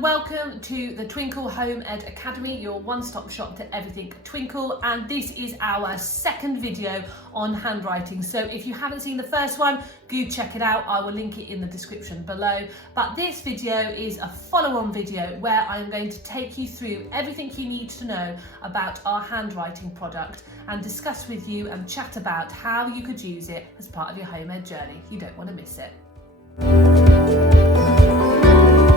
and welcome to the Twinkl Home Ed Academy, your one-stop shop to everything Twinkl, and this is our second video on handwriting. So if you haven't seen the first one, do check it out. I will link it in the description below. But this video is a follow-on video where I'm going to take you through everything you need to know about our handwriting product and discuss with you and chat about how you could use it as part of your home ed journey. You don't want to miss it.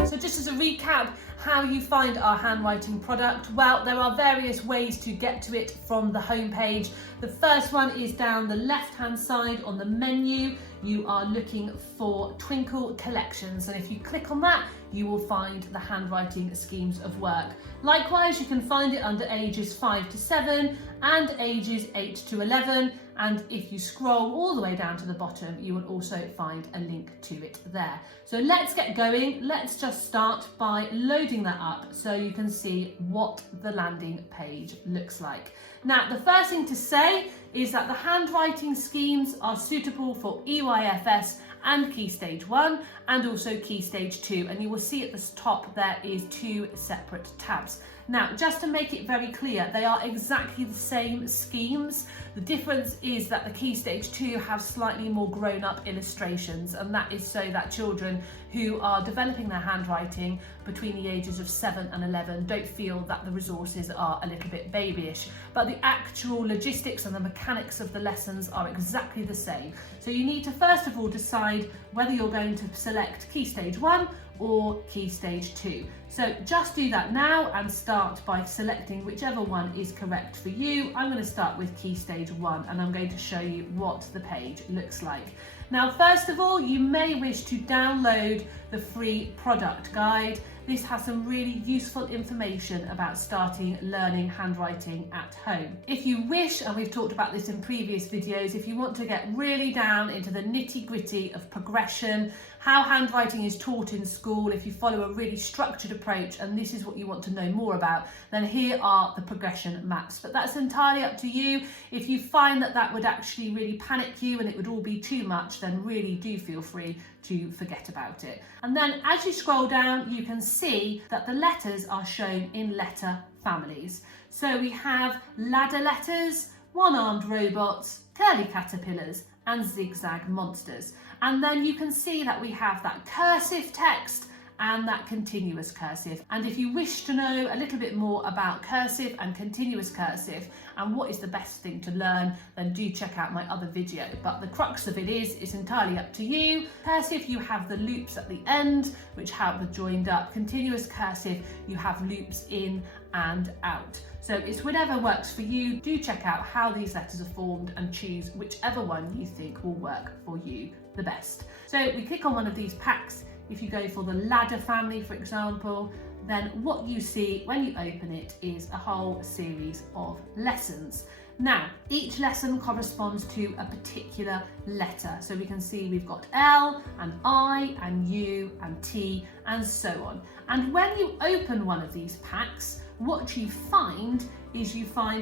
So just as a recap, how you find our handwriting product, well, there are various ways to get to it from the homepage. The first one is down the left hand side on the menu. You are looking for Twinkl Collections, and if you click on that, you will find the handwriting schemes of work. Likewise, you can find it under ages 5 to 7 and ages 8 to 11. And if you scroll all the way down to the bottom, you will also find a link to it there. So let's get going. Let's just start by loading that up so you can see what the landing page looks like. Now, the first thing to say is that the handwriting schemes are suitable for EYFS and Key Stage 1 and also Key Stage 2, and you will see at the top there is 2 separate tabs. Now, just to make it very clear, they are exactly the same schemes. The difference is that the Key Stage 2 have slightly more grown-up illustrations, and that is so that children who are developing their handwriting between the ages of 7 and 11 don't feel that the resources are a little bit babyish. But the actual logistics and the mechanics of the lessons are exactly the same. So you need to first of all decide whether you're going to select Key Stage 1 or Key Stage 2. So just do that now and start by selecting whichever one is correct for you. I'm going to start with Key Stage 1 and I'm going to show you what the page looks like. Now, first of all, you may wish to download the free product guide. This has some really useful information about starting learning handwriting at home. If you wish, and we've talked about this in previous videos, if you want to get really down into the nitty-gritty of progression, how handwriting is taught in school, if you follow a really structured approach and this is what you want to know more about, then here are the progression maps. But that's entirely up to you. If you find that that would actually really panic you and it would all be too much, then really do feel free to forget about it. And then as you scroll down, you can see that the letters are shown in letter families. So we have ladder letters, one-armed robots, curly caterpillars, and zigzag monsters. And then you can see that we have that cursive text and that continuous cursive. And if you wish to know a little bit more about cursive and continuous cursive and what is the best thing to learn, then do check out my other video. But the crux of it is, it's entirely up to you. Cursive, you have the loops at the end, which help with joined up. Continuous cursive, you have loops in and out. So it's whatever works for you. Do check out how these letters are formed and choose whichever one you think will work for you the best. So we click on one of these packs. If you go for the ladder family, for example, then what you see when you open it is a whole series of lessons. Now, each lesson corresponds to a particular letter. So we can see we've got L and I and U and T and so on. And when you open one of these packs, what you find is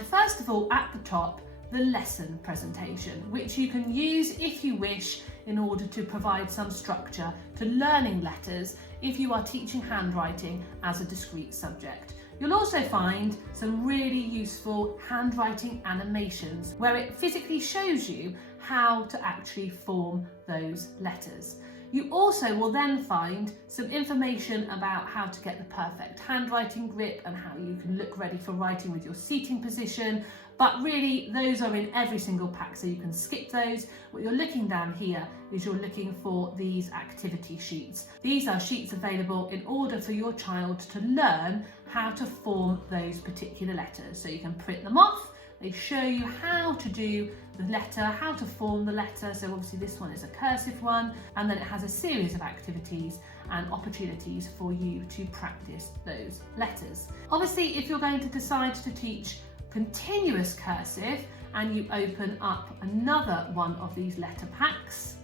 first of all at the top the lesson presentation, which you can use if you wish in order to provide some structure to learning letters if you are teaching handwriting as a discrete subject. You'll also find some really useful handwriting animations where it physically shows you how to actually form those letters. You also will then find some information about how to get the perfect handwriting grip and how you can look ready for writing with your seating position. But really, those are in every single pack, so you can skip those. What you're looking down here is you're looking for these activity sheets. These are sheets available in order for your child to learn how to form those particular letters. So you can print them off. They show you how to do the letter, how to form the letter. So obviously this one is a cursive one, and then it has a series of activities and opportunities for you to practice those letters. Obviously, if you're going to decide to teach continuous cursive and you open up another one of these letter packs,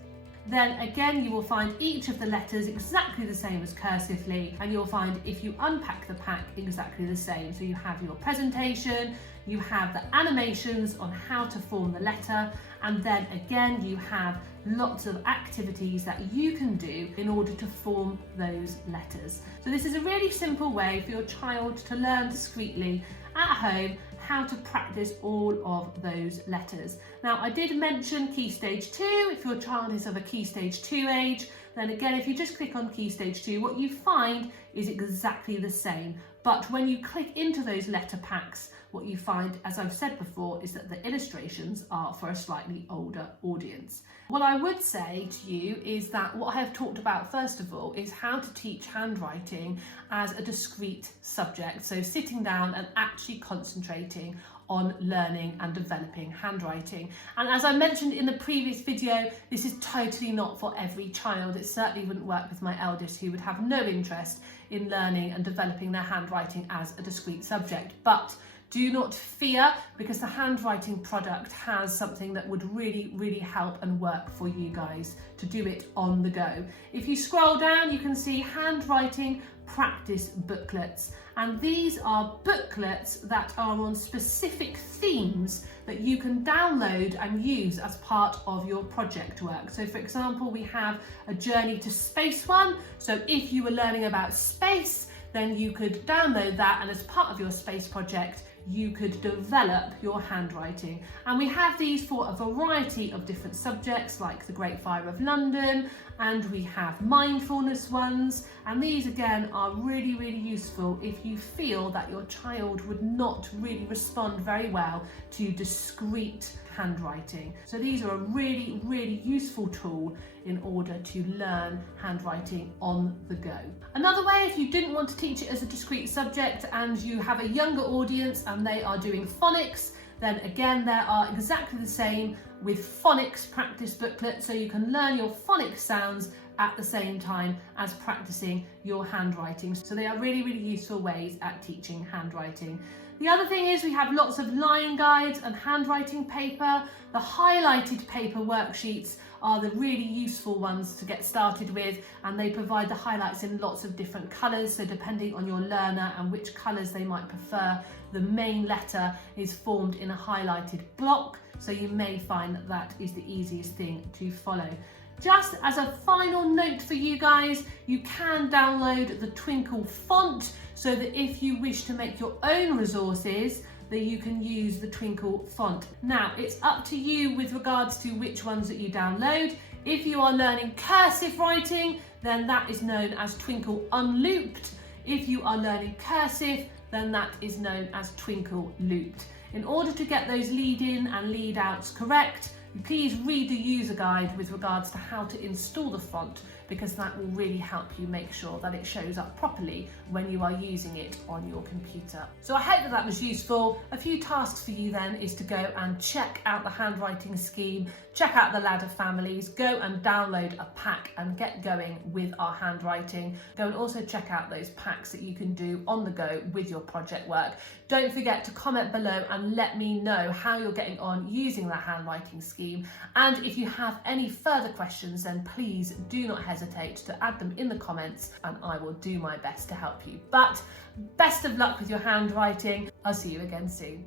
then again you will find each of the letters exactly the same as cursively, and you'll find if you unpack the pack exactly the same. So you have your presentation, you have the animations on how to form the letter, And then again, you have lots of activities that you can do in order to form those letters. So this is a really simple way for your child to learn discreetly at home how to practice all of those letters. Now, I did mention Key Stage 2. If your child is of a Key Stage 2 age, then again, if you just click on Key Stage 2, what you find is exactly the same. But when you click into those letter packs, what you find, as I've said before, is that the illustrations are for a slightly older audience. What I would say to you is that what I have talked about first of all is how to teach handwriting as a discrete subject. So sitting down and actually concentrating on learning and developing handwriting. And as I mentioned in the previous video, this is totally not for every child. It certainly wouldn't work with my eldest, who would have no interest in learning and developing their handwriting as a discrete subject. But do not fear, because the handwriting product has something that would really help and work for you guys to do it on the go. If you scroll down, you can see handwriting practice booklets, and these are booklets that are on specific themes that you can download and use as part of your project work. So for example, we have a journey to space one. So if you were learning about space, then you could download that, and as part of your space project, you could develop your handwriting. And we have these for a variety of different subjects, like the Great Fire of London, and we have mindfulness ones. And these again are really useful if you feel that your child would not really respond very well to discrete handwriting. So these are a really useful tool in order to learn handwriting on the go. Another way, if you didn't want to teach it as a discrete subject and you have a younger audience and they are doing phonics, then again, there are exactly the same with phonics practice booklets, so you can learn your phonics sounds at the same time as practicing your handwriting. So they are really useful ways at teaching handwriting. The other thing is we have lots of line guides and handwriting paper. The highlighted paper worksheets are the really useful ones to get started with, and they provide the highlights in lots of different colours. So depending on your learner and which colours they might prefer, the main letter is formed in a highlighted block. So you may find that that is the easiest thing to follow. Just as a final note for you guys, you can download the Twinkl font, so that if you wish to make your own resources, that you can use the Twinkl font. Now, it's up to you with regards to which ones that you download. If you are learning cursive writing, then that is known as Twinkl Unlooped. If you are learning cursive, then that is known as Twinkl Looped. In order to get those lead-in and lead-outs correct, please read the user guide with regards to how to install the font, because that will really help you make sure that it shows up properly when you are using it on your computer. So I hope that that was useful. A few tasks for you then is to go and check out the handwriting scheme, check out the ladder families, go and download a pack and get going with our handwriting. Go and also check out those packs that you can do on the go with your project work. Don't forget to comment below and let me know how you're getting on using the handwriting scheme. And if you have any further questions, then please do not hesitate to add them in the comments, and I will do my best to help you. But best of luck with your handwriting. I'll see you again soon.